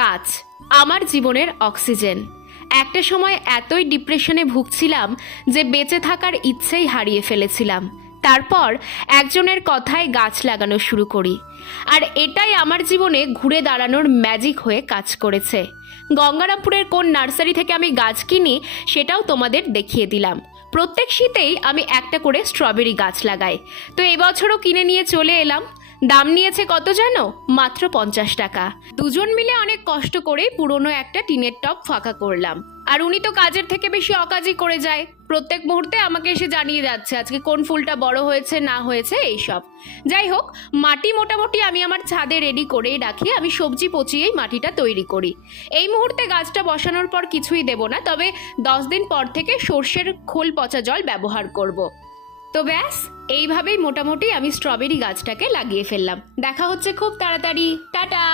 গাছ আমার জীবনের অক্সিজেন। একটা সময় এতই ডিপ্রেশনে ভুগছিলাম যে বেঁচে থাকার ইচ্ছেই হারিয়ে ফেলেছিলাম। তারপর একজনের কথায় গাছ লাগানো শুরু করি, আর এটাই আমার জীবনে ঘুরে দাঁড়ানোর ম্যাজিক হয়ে কাজ করেছে। গঙ্গারামপুরের কোন নার্সারি থেকে আমি গাছ কিনি সেটাও তোমাদের দেখিয়ে দিলাম। প্রত্যেক শীতেই আমি একটা করে স্ট্রবেরি গাছ লাগাই, তো এবছরও কিনে নিয়ে চলে এলাম। দাম নিয়েছে কত জানো? মাত্র 50 টাকা। দুজন মিলে অনেক কষ্ট করে পুরনো একটা টিনের টব ফাঁকা করলাম, আর উনি তো কাজের থেকে বেশি অকাজই করে যায়। প্রত্যেক মুহূর্তে আমাকে এসে জানিয়ে যাচ্ছে আজকে কোন ফুলটা বড় হয়েছে না হয়েছে এইসব। যাই হোক, মাটি মোটামুটি আমি আমার ছাদে রেডি করেই রাখি। আমি সবজি পচিয়েই মাটিটা তৈরি করি। এই মুহূর্তে গাছটা বসানোর পর কিছুই দেব না, তবে 10 দিন পর থেকে সর্ষের খোল পচা জল ব্যবহার করব। তো ব্যাস, এইভাবেই মোটামুটি আমি স্ট্রবেরি গাছটাকে লাগিয়ে ফেললাম। দেখা হচ্ছে খুব তাড়াতাড়ি। টাটা।